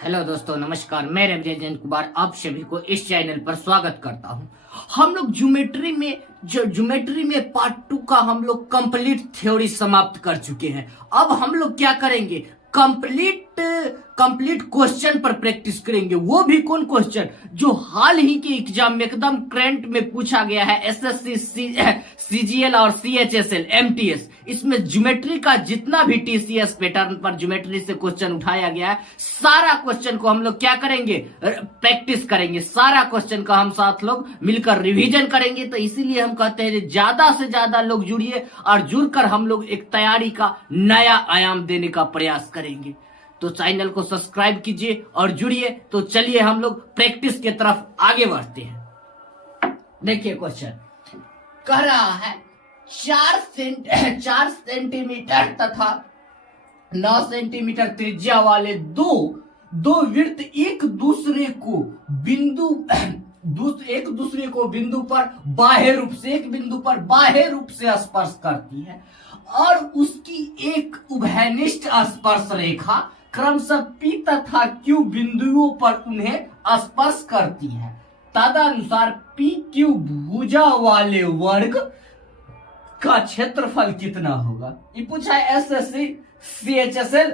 Hello दोस्तों, नमस्कार। मैं रविरंजन कुमार आप सभी को इस चैनल पर स्वागत करता हूं। हम लोग ज्योमेट्री में पार्ट 2 का हम लोग कंप्लीट थ्योरी समाप्त कर चुके हैं। अब हम लोग क्या करेंगे, कंप्लीट क्वेश्चन पर प्रैक्टिस करेंगे। वो भी कौन क्वेश्चन जो हाल ही के एग्जाम में एकदम करंट में पूछा गया है, एसएससी, सीजीएल और सीएचएसएल, एमटीएस। इसमें ज्योमेट्री का जितना भी टीसीएस पैटर्न पर ज्योमेट्री से क्वेश्चन उठाया गया है, सारा क्वेश्चन को हम लोग क्या करेंगे, प्रैक्टिस करेंगे। सारा क्वेश्चन का हम साथ लोग मिलकर रिवीजन करेंगे। तो इसीलिए हम कहते हैं ज्यादा से ज्यादा लोग जुड़िए और जुड़कर हम लोग एक तैयारी का नया आयाम देने का प्रयास करेंगे। तो चैनल को सब्सक्राइब कीजिए और जुड़िए। तो चलिए हम लोग प्रैक्टिस की तरफ आगे बढ़ते हैं। देखिए क्वेश्चन कह रहा है 4 सेंटीमीटर तथा 9 सेंटीमीटर त्रिज्या वाले दो वृत्त एक दूसरे को बिंदु पर बाह्य रूप से स्पर्श करती है और उसकी एक उभयनिष्ठ स्पर्श रेखा क्रमशः P तथा Q बिंदुओं पर उन्हें स्पर्श करती है। तदनुसार PQ भुजा वाले वर्ग का क्षेत्रफल कितना होगा। ये पूछा है एसएससी सीएचएसएल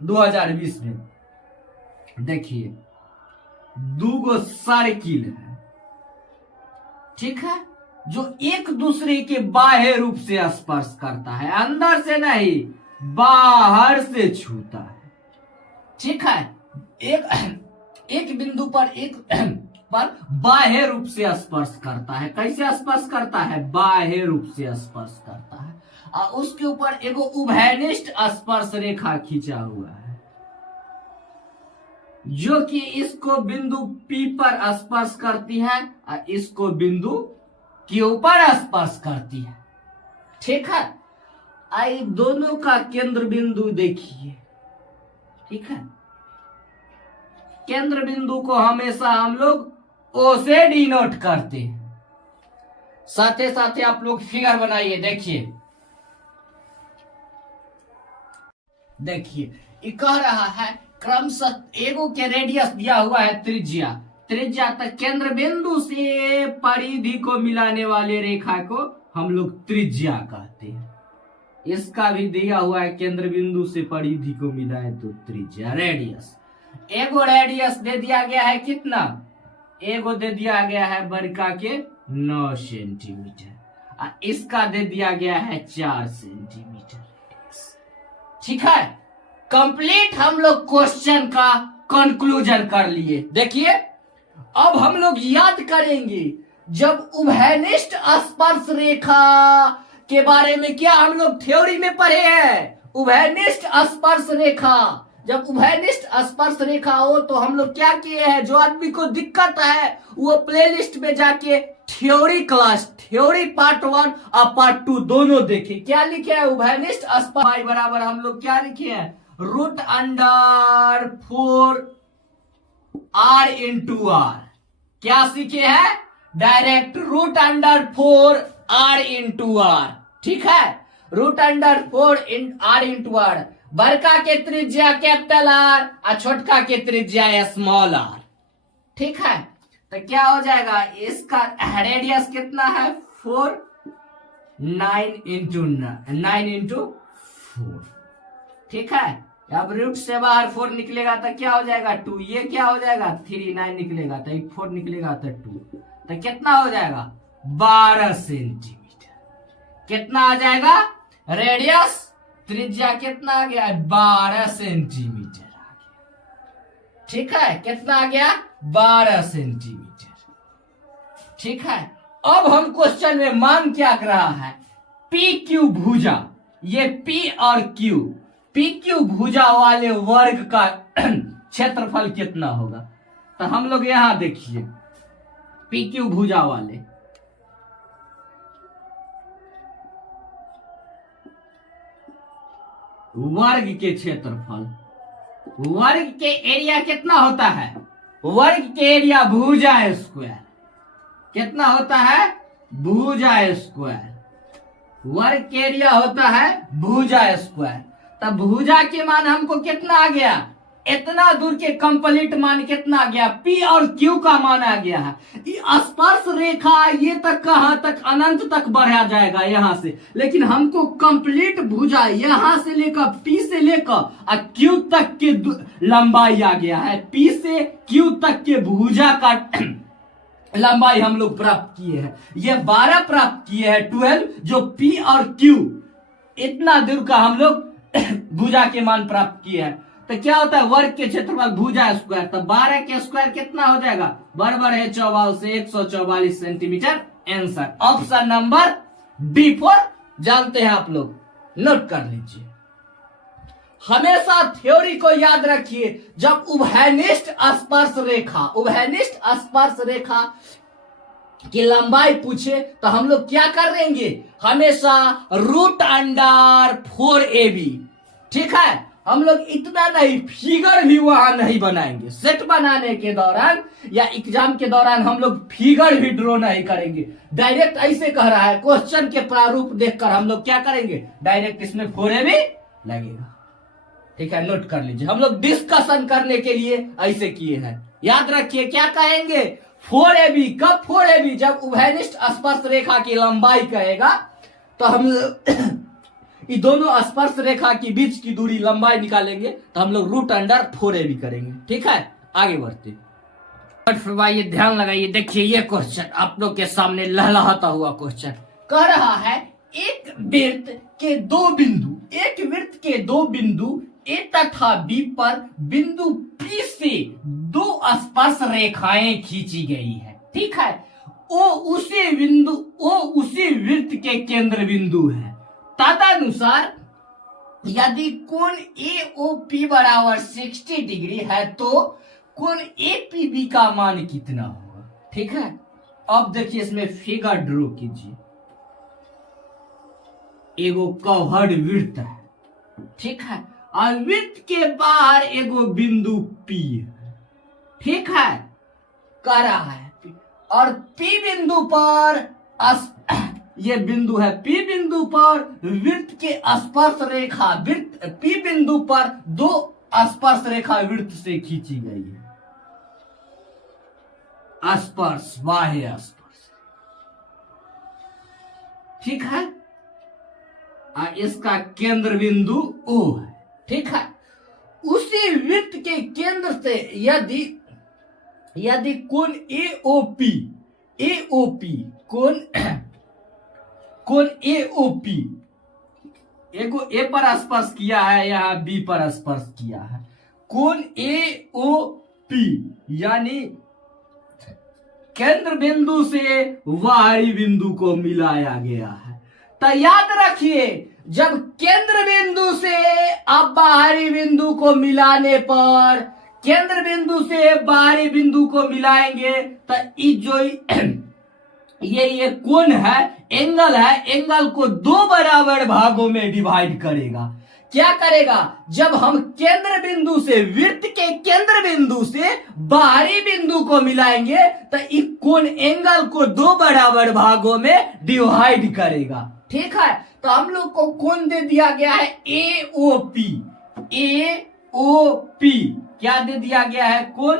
2020 में। देखिए दो सर्किल है, ठीक है, जो एक दूसरे के बाह्य रूप से स्पर्श करता है, अंदर से नहीं बाहर से छूता है, ठीक है। एक बिंदु पर बाह्य रूप से स्पर्श करता है। कैसे स्पर्श करता है? बाह्य रूप से स्पर्श करता है और उसके ऊपर एगो उभयनिष्ठ स्पर्श रेखा खींचा हुआ है जो कि इसको बिंदु P पर स्पर्श करती है और इसको बिंदु Q पर स्पर्श करती है, ठीक है। आई दोनों का केंद्र बिंदु देखिए, ठीक है। केंद्र बिंदु को हमेशा हम लोग O से डिनोट करते हैं। साथ साथ आप लोग फिगर बनाइए। देखिए ये कह रहा है क्रमशः एगो के रेडियस दिया हुआ है त्रिज्या तक केंद्र बिंदु से परिधि को मिलाने वाले रेखा को हम लोग त्रिज्या कहते हैं। इसका भी दिया हुआ है केंद्र बिंदु से परिधि को मिलाए तो त्रिज्या, रेडियस। एगो रेडियस दे दिया गया है कितना? एगो दे दिया गया है वर्गा के 9 सेंटीमीटर और इसका दे दिया गया है 4 सेंटीमीटर, ठीक है। कंप्लीट हम लोग क्वेश्चन का कंक्लूजन कर लिए। देखिए अब हम लोग याद करेंगे जब उभयनिष्ठ स्पर्श रेखा के बारे में क्या हम लोग थ्योरी में पढ़े हैं। उभयनिष्ठ स्पर्श रेखा, जब उभयनिष्ठ स्पर्श रेखा हो तो हम लोग क्या किए हैं, जो आदमी को दिक्कत है वो प्लेलिस्ट में जाके थ्योरी पार्ट 1 और पार्ट 2 दोनों देखे। क्या लिखे है? उभयनिष्ठ स्पर्श बराबर हम लोग क्या लिखे हैं, √4 R into R। क्या सीखे हैं? डायरेक्ट √4 R into R, ठीक है। √4 R into R। बड़का के त्रिज्या कैपिटल R और छोटका के त्रिज्या स्मॉल r, ठीक है। तो क्या हो जाएगा, इसका रेडियस कितना है 4, 9 into 4, ठीक है। अब रूट से बाहर 4 निकलेगा तो क्या हो जाएगा 2। ये क्या हो जाएगा 3, 9 निकलेगा तो 4 निकलेगा तो 2, तो कितना हो जाएगा 12 सेंटीमीटर। कितना आ जाएगा रेडियस, त्रिज्या कितना आ गया 12 सेंटीमीटर आ गया, ठीक है। कितना आ गया 12 सेंटीमीटर, ठीक है। अब हम क्वेश्चन में मान क्या कर रहा है, PQ भुजा, ये P और Q, PQ भुजा वाले वर्ग का क्षेत्रफल कितना होगा। तो हम लोग यहां देखिए PQ भुजा वाले वर्ग के क्षेत्रफल, वर्ग के एरिया कितना होता है, वर्ग के एरिया भुजा स्क्वायर कितना होता है, भुजा स्क्वायर। वर्ग के एरिया होता है भुजा स्क्वायर। तब भुजा के मान हमको कितना आ गया इतना दूर के कंप्लीट मान कितना आ गया, P और Q का मान आ गया है। ये स्पर्श रेखा ये तक कहां तक, अनंत तक बढ़ा जाएगा यहां से, लेकिन हमको कंप्लीट भुजा यहां से लेकर P से लेकर और Q तक के लंबाई आ गया है। P से Q तक के भुजा का लंबाई हम लोग प्राप्त किए हैं। ये 12 प्राप्त किए हैं, 12 जो P और Q इतना दूर का हम लोग भुजा के मान प्राप्त किए हैं। तो क्या होता है, वर्ग के क्षेत्रफल भुजा स्क्वायर, तो 12 के स्क्वायर कितना हो जाएगा, बराबर है 44 से 144 centimetre. Answer option number D4 जानते हैं आप लोग, नोट कर लीजिए। हमेशा थ्योरी को याद रखिए, जब उभयनिष्ठ स्पर्श रेखा की लंबाई पूछे तो हम लोग क्या करेंगे, हमेशा √4AB, ठीक है। हम लोग इतना नहीं, फिगर भी वहां नहीं बनाएंगे। सेट बनाने के दौरान या एग्जाम के दौरान हम लोग फिगर भी ड्रॉ नहीं करेंगे। डायरेक्ट ऐसे कह रहा है, क्वेश्चन के प्रारूप देखकर हम लोग क्या करेंगे, डायरेक्ट इसमें 4AB लगेगा, ठीक है। नोट कर लीजिए, हम लोग डिस्कशन करने के लिए ऐसे किए हैं। याद रखिए क्या कहेंगे, 4AB। कब 4AB, जब उभयनिष्ठ स्पर्श रेखा की लंबाई कहेगा तो हम ये दोनों स्पर्श रेखा की बीच की दूरी लंबाई निकालेंगे तो हम लोग √4AB करेंगे, ठीक है। आगे बढ़ते, ये ध्यान लगाइए। देखिए ये क्वेश्चन आप लोग के सामने लहलहाता हुआ क्वेश्चन कह रहा है, एक वृत्त के दो बिंदु A तथा B पर बिंदु P से 2 स्पर्श रेखाएं खींची गई है, ठीक है। O उसी वृत्त के केंद्र बिंदु है। तदनुसार यदि कोण AOP बराबर 60 डिग्री है तो कोण APB का मान कितना होगा, ठीक है। अब देखिए इसमें फिगर ड्रॉ कीजिए। एगो कवर्ड वृत्त है, ठीक है, और वृत्त के बाहर एगो बिंदु P है, ठीक है, कह रहा है। और P बिंदु पर ये बिंदु है, P बिंदु पर वृत्त के स्पर्श रेखा P बिंदु पर 2 स्पर्श रेखा वृत्त से खींची गई है। स्पर्श, बाह्य स्पर्श, ठीक है। इसका केंद्र बिंदु O है, ठीक है। उसी वृत्त के केंद्र से यदि कोण AOP एगो A पर स्पर्श किया है, यहाँ B पर स्पर्श किया है। कोण AOP यानी केंद्र बिंदु से बाहरी बिंदु को मिलाया गया है। तो याद रखिए, जब केंद्र बिंदु से अब बाहरी बिंदु को मिलाने पर, केंद्र बिंदु से बाहरी बिंदु को मिलाएंगे तो ये कोण है, एंगल है, एंगल को 2 बराबर भागों में डिवाइड करेगा। क्या करेगा, जब हम केंद्र बिंदु से, वृत्त के केंद्र बिंदु से बाहरी बिंदु को मिलाएंगे तो इस कोण एंगल को 2 बराबर भागों में डिवाइड करेगा, ठीक है। तो हम लोग को कोण दे दिया गया है AOP। क्या दे दिया गया है, कोण,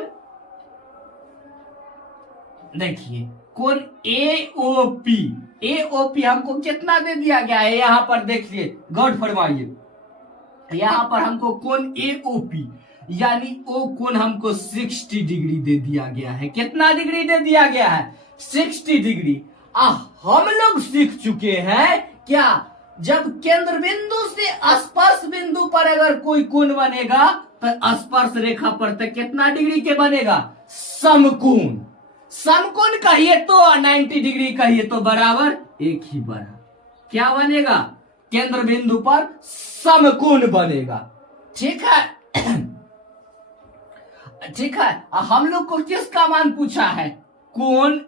देखिए कोण AOP हमको कितना दे दिया गया है, यहां पर देखिए, गौर फरमाइए। यहां पर हमको कोण AOP यानी ओ कोण हमको 60 डिग्री दे दिया गया है। कितना डिग्री दे दिया गया है, 60 डिग्री। हम लोग सीख चुके हैं क्या, जब केंद्र बिंदु से स्पर्श बिंदु पर अगर कोई कोण बनेगा तो स्पर्श रेखा पर तक कितना डिग्री के बनेगा, समकोण। समकोण कहिए तो 90 डिग्री कहिए तो बराबर एक ही बराबर क्या बनेगा, केंद्र बिंदु पर समकोण बनेगा, ठीक है। ठीक है, हम लोग को किसका मान पूछा है, कोण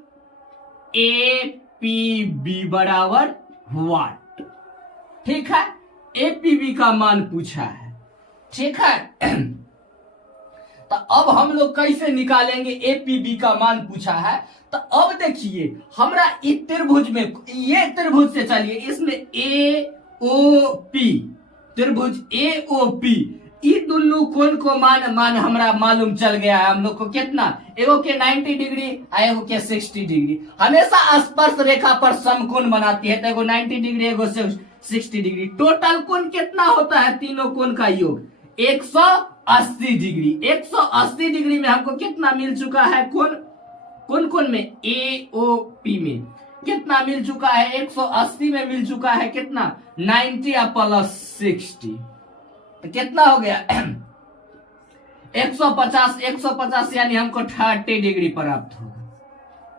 APB बराबर वाट, ठीक है। APB का मान पूछा है, ठीक है। तो अब हम लोग कैसे निकालेंगे, APB का मान पूछा है। तो अब देखिए हमरा इस त्रिभुज में, ये त्रिभुज से चलिए, इसमें AOP, त्रिभुज AOP, ये दुन्नु कोण को मान हमरा मालूम चल गया है हम लोग को कितना, एगो के 90 डिग्री एगो के 60 डिग्री। हमेशा स्पर्श रेखा पर समकोण बनाती है, तो एगो 90 डिग्री एगो 60 डिग्री। टोटल कोण कितना होता है तीनों कोण का योग 180 डिग्री। 180 डिग्री में हमको कितना मिल चुका है कोण में एओपी में कितना मिल चुका है, 180 में मिल चुका है कितना 90 प्लस 60 कितना हो गया 150 यानी हमको 30 डिग्री प्राप्त होगा।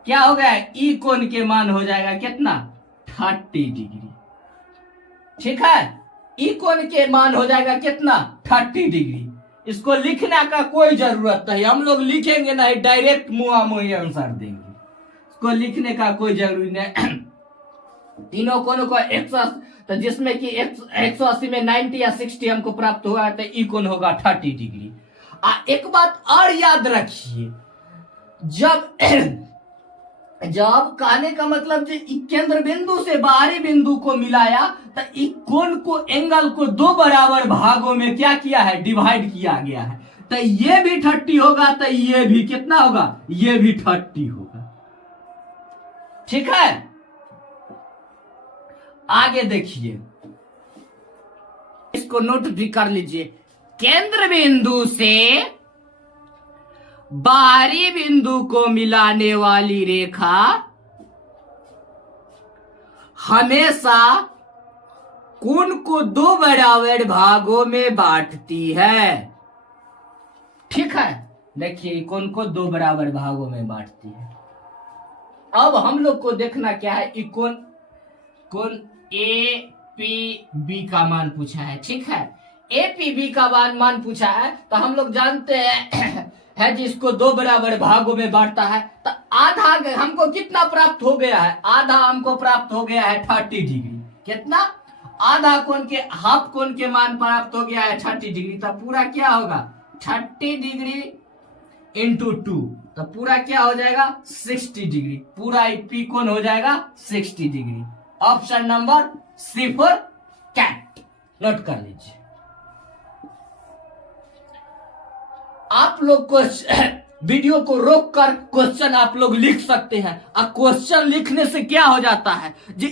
क्या हो गया, ई कोण के मान हो जाएगा कितना 30 डिग्री। ठीक है, ई कोण के मान हो जाएगा कितना 30 डिग्री। इसको लिखने का कोई जरूरत नहीं, हम लोग लिखेंगे नहीं, डायरेक्ट मुआ मुही आंसर देंगे, इसको लिखने का कोई जरूरी नहीं। तीनों कोणों को 180, तो जिसमें कि 180 में 90 या 60 हमको प्राप्त हुआ है, तो ई कोण होगा 30 डिग्री। एक बात और याद रखिए, जब कहने का मतलब केंद्र बिंदु से बाहरी बिंदु को मिलाया, तो इस कोण को एंगल को दो बराबर भागों में क्या किया है, डिवाइड किया गया है। तो ये भी 30 होगा, तो ये भी कितना होगा, ये भी 30 होगा। ठीक है, आगे देखिए, इसको नोट भी कर लीजिए। केंद्र बिंदु से बाहरी बिंदु को मिलाने वाली रेखा हमेशा कोण को दो बराबर भागों में बांटती है। ठीक है, देखिए कोण को दो बराबर भागों में बांटती है। अब हम लोग को देखना क्या है, कोण ए पी बी का मान पूछा है। ठीक है, ए पी बी का मान पूछा है, तो हम लोग जानते हैं है जिसको दो बराबर भागों में बांटता है, तो आधा हमको कितना प्राप्त हो गया है, आधा हमको प्राप्त हो गया है 30 डिग्री। कितना, आधा कोण के हाफ कोण के मान प्राप्त हो गया है 30 डिग्री। तो पूरा क्या होगा 30 डिग्री इंटू 2, तो पूरा क्या हो जाएगा 60 डिग्री। पूरा पी कोण हो जाएगा 60 degree. Option number C for cat, note कर लीजिए। आप लोग को वीडियो को रोक कर क्वेश्चन आप लोग लिख सकते हैं। और क्वेश्चन लिखने से क्या हो जाता है जी,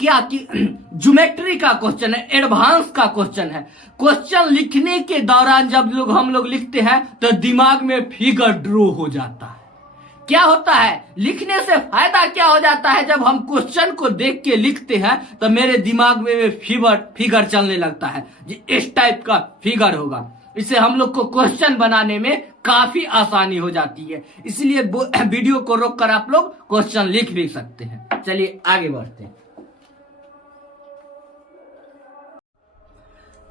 क्या कि ज्योमेट्री का क्वेश्चन है, एडवांस का क्वेश्चन है। क्वेश्चन लिखने के दौरान जब हम लोग लिखते हैं तो दिमाग में फिगर ड्रॉ हो जाता है। क्या होता है, लिखने से फायदा क्या हो जाता है, जब हम क्वेश्चन को देख के लिखते हैं तो मेरे दिमाग में फिगर चलने लगता है जी, इस टाइप का फिगर होगा। इससे हम लोग को क्वेश्चन बनाने में काफी आसानी हो जाती है। इसलिए वीडियो को रोककर आप लोग क्वेश्चन लिख भी सकते हैं। चलिए आगे बढ़ते हैं।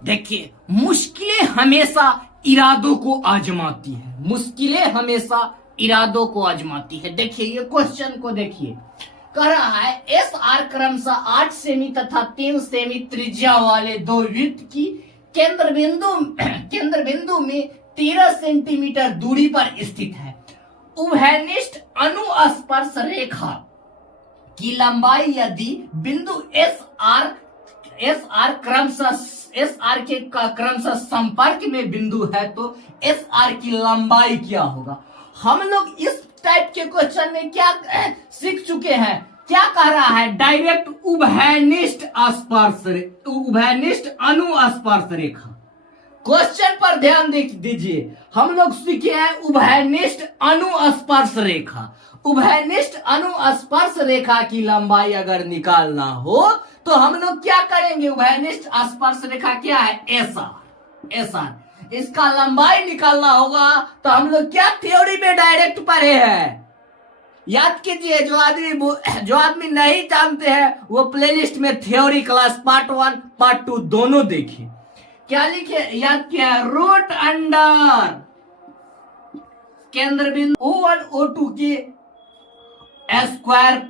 देखिए, मुश्किलें हमेशा इरादों को आजमाती है, मुश्किलें हमेशा इरादों को आजमाती है। देखिए ये क्वेश्चन को देखिए, कह रहा है एस आर क्रमशः 8 सेमी तथा 3 सेमी त्रिज्या वाले दो वृत्त की केंद्र बिंदु में 13 सेंटीमीटर दूरी पर स्थित है। उभयनिष्ठ अनुस्पर्श रेखा की लंबाई यदि बिंदु एस आर क्रमशः संपर्क में बिंदु है, तो एस आर की लंबाई क्या होगा। हम लोग इस टाइप के क्वेश्चन में क्या सीख चुके हैं, क्या कह रहा है, डायरेक्ट उभयनिष्ठ अनुस्पर्श रेखा। क्वेश्चन पर ध्यान दीजिए, हम लोग सीखे हैं उभयनिष्ठ अनुस्पर्श रेखा। उभयनिष्ठ अनुस्पर्श रेखा की लंबाई अगर निकालना हो तो हम लोग क्या करेंगे, उभयनिष्ठ स्पर्श रेखा क्या है एस आर, इसका लंबाई निकालना होगा। तो हम लोग क्या थ्योरी में डायरेक्ट पढ़े हैं, याद कीजिए। जो आदमी नहीं जानते हैं वो प्लेलिस्ट में थ्योरी क्लास पार्ट 1 पार्ट 2 दोनों देखिए। क्या लिखे, याद किया, रूट अंडर केंद्र बिंदु O1 O2 के स्क्वायर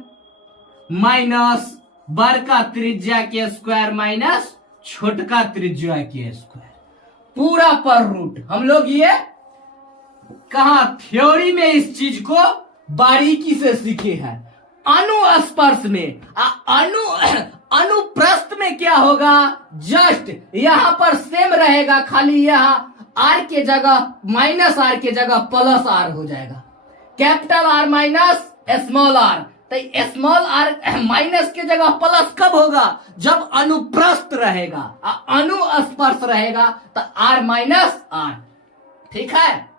माइनस बड़का त्रिज्या के स्क्वायर माइनस छोटका त्रिज्या के स्क्वायर, पूरा पर रूट। हम लोग ये कहा थ्योरी में इस चीज को बारीकी से सीखे हैं। अनुस्पर्श में अनुप्रस्थ में क्या होगा, जस्ट यहां पर सेम रहेगा, खाली यहां आर के जगह माइनस आर के जगह प्लस आर हो जाएगा। Capital R minus small R, तो स्मॉल आर माइनस के जगह प्लस कब होगा? जब अनुप्रस्थ रहेगा, अनुस्पर्श रहेगा तो आर माइनस आर। ठीक है,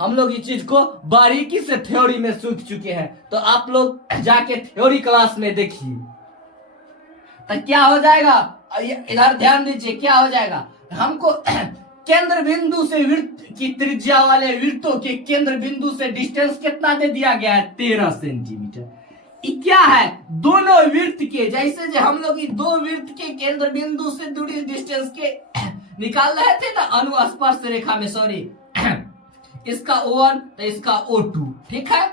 हम लोग इस चीज को बारीकी से थ्योरी में सीख चुके हैं, तो आप लोग जाके थ्योरी क्लास में देखिए। तो क्या हो जाएगा, इधर ध्यान दीजिए, क्या हो जाएगा? हमको केंद्र बिंदु से वृत्त की त्रिज्या वाले वृत्तों के केंद्र बिंदु से डिस्टेंस कितना दे दिया गया है? 13 सेंटीमीटर। क्या है? दोनों वृत्त के, जैसे जो हम लोग दो वृत्त के केंद्र बिंदु से दूरी डिस्टेंस के निकाल रहे थे ना अनुस्पर्श रेखा में, सॉरी इसका O1 तो इसका O2। ठीक है,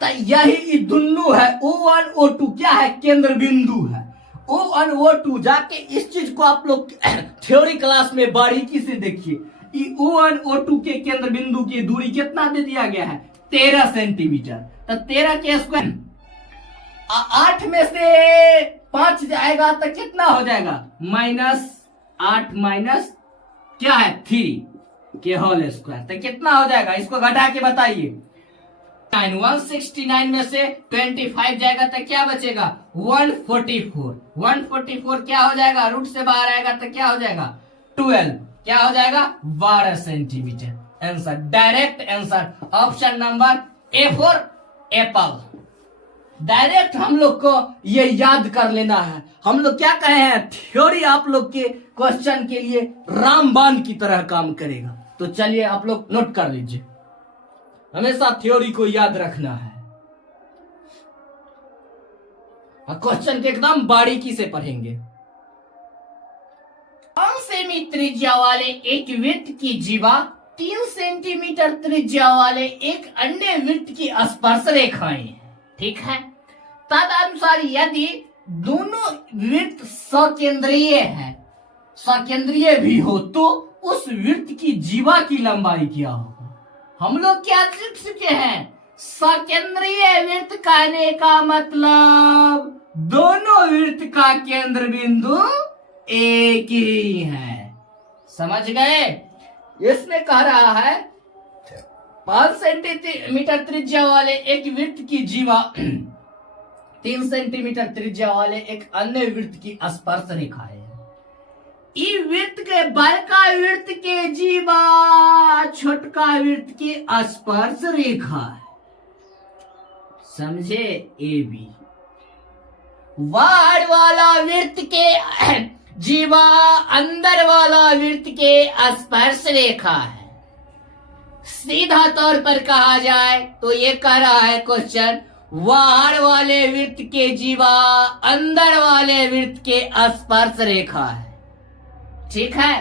तो यही दोनों है O1 O2 क्या है? केंद्र बिंदु है। O1 O2 जाके इस चीज को आप लोग थ्योरी क्लास में बारीकी से देखिए। O1 O2 के केंद्र बिंदु की दूरी कितना दे दिया गया है? 13 सेंटीमीटर। तो 13 के स्क्वायर 8 में से 5 जाएगा तो कितना हो जाएगा? -8 माइनस क्या है? 3 के होल स्क्वायर। तो कितना हो जाएगा? इसको घटा के बताइए। 169 में से 25 जाएगा तो क्या बचेगा? 144। 144 क्या हो जाएगा? रूट से बाहर आएगा तो क्या हो जाएगा? 12। क्या हो जाएगा? 12 centimetre. Answer, direct answer, option number A for Apple. Direct हम लोग को ये याद कर लेना है। हम लोग क्या कहे हैं, थ्योरी आप लोग के क्वेश्चन के लिए रामबाण की तरह काम करेगा। तो चलिए आप लोग नोट कर लीजिए, हमेशा थ्योरी को याद रखना है। क्वेश्चन के एकदम बारीकी से पढ़ेंगे। 5 सेमी त्रिज्या वाले एक वृत्त की जीवा 3 सेंटीमीटर त्रिज्या वाले एक अन्य वृत्त की स्पर्श रेखाएं हैं। ठीक है, तदनुसार यदि दोनों वृत्त सकेंद्रीय है, सकेंद्रीय भी हो, तो उस वृत्त की जीवा की लंबाई क्या होगा? हम लोग क्या सीख चुके हैं? सकेंद्रीय वृत्त कहने का मतलब दोनों वृत्त का केंद्र बिंदु एक ही है। समझ गए? इसमें कह रहा है 5 सेंटीमीटर त्रिज्या वाले एक वृत्त की जीवा 3 सेंटीमीटर त्रिज्या वाले एक अन्य वृत्त की स्पर्श रेखा है। इस वृत्त के बड़का वृत्त के जीवा छोटका वृत्त की स्पर्श रेखा है। समझे? A B. बाहर वाला वृत्त के जीवा अंदर वाला वृत्त के स्पर्श रेखा है। सीधा तौर पर कहा जाए तो ये कह रहा है क्वेश्चन, बाहर वाले वृत्त के जीवा अंदर वाले वृत्त के स्पर्श रेखा है। ठीक है,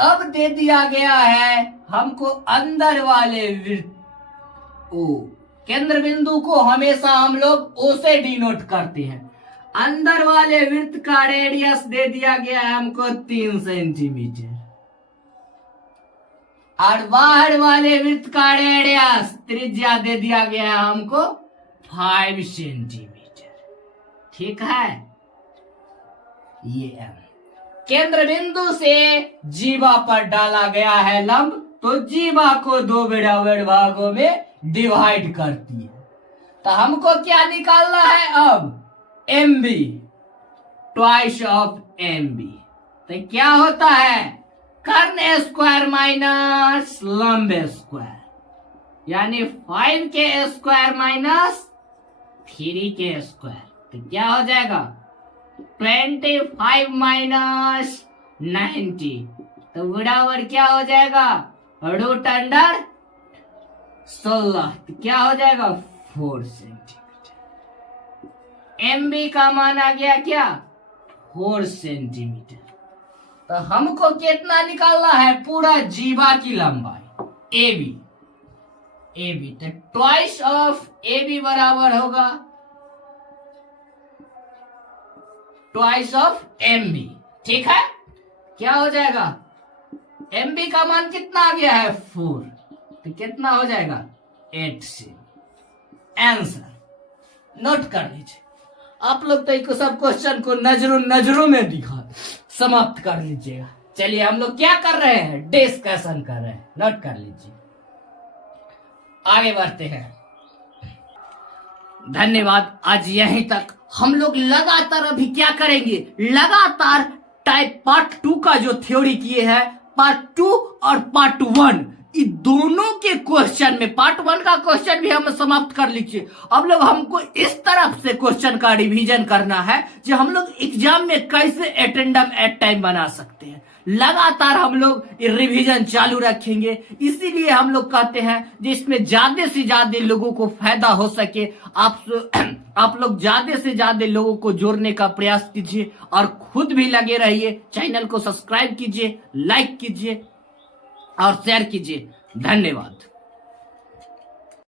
अब दे दिया गया है हमको अंदर वाले वृत्त O, केंद्र बिंदु को हमेशा हम लोग O से डिनोट करते हैं। अंदर वाले वृत्त का रेडियस दे दिया गया है हमको 3 सेंटीमीटर और बाहर वाले वृत्त का रेडियस त्रिज्या दे दिया गया है हमको 5 सेंटीमीटर। ठीक है, ये केंद्र बिंदु से जीवा पर डाला गया है लंब, तो जीवा को 2 बराबर भागों में डिवाइड करती है। तो हमको क्या निकालना है अब? MB, twice of MB। तो क्या होता है? कर्ण स्क्वायर माइनस लंब स्क्वायर, यानी 5 के स्क्वायर माइनस 3 के स्क्वायर। तो क्या हो जाएगा? 25 माइनस 90, तो बराबर क्या हो जाएगा? Root under 16। तो क्या हो जाएगा? 4 सेंटीमीटर। MB का मान आ गया क्या? 4 सेंटीमीटर। तो हमको कितना निकालना है? पूरा जीवा की लंबाई AB। तो ट्वाइस ऑफ AB बराबर होगा ट्वाइस ऑफ MB। ठीक है, क्या हो जाएगा? MB का मान कितना आ गया है? 4। तो कितना हो जाएगा? 8 से। आंसर नोट कर लीजिए। आप लोग तो सब क्वेश्चन को नजरों में दिखा समाप्त कर लीजिएगा। चलिए हम लोग क्या कर रहे हैं, डिस्कशन कर रहे हैं, नोट कर लीजिए। आगे बढ़ते हैं। धन्यवाद, आज यहीं तक। हम लोग लगातार अभी क्या करेंगे, लगातार टाइप पार्ट 2 का जो थ्योरी किए हैं, पार्ट 2 और पार्ट 1, इन दोनों के क्वेश्चन में पार्ट 1 का क्वेश्चन भी हम समाप्त कर लीजिए। अब लोग हमको इस तरफ से क्वेश्चन का रिवीजन करना है कि हम लोग एग्जाम में कैसे अटेंडम एट टाइम बना सकते हैं। लगातार हम लोग रिवीजन चालू रखेंगे, इसीलिए हम लोग कहते हैं जिसमें ज्यादा से ज्यादा लोगों को फायदा हो सके, आप लोग ज्यादा से ज्यादा लोगों को जोड़ने का प्रयास कीजिए और खुद भी लगे रहिए। चैनल को सब्सक्राइब कीजिए, लाइक कीजिए और शेयर कीजिए। धन्यवाद।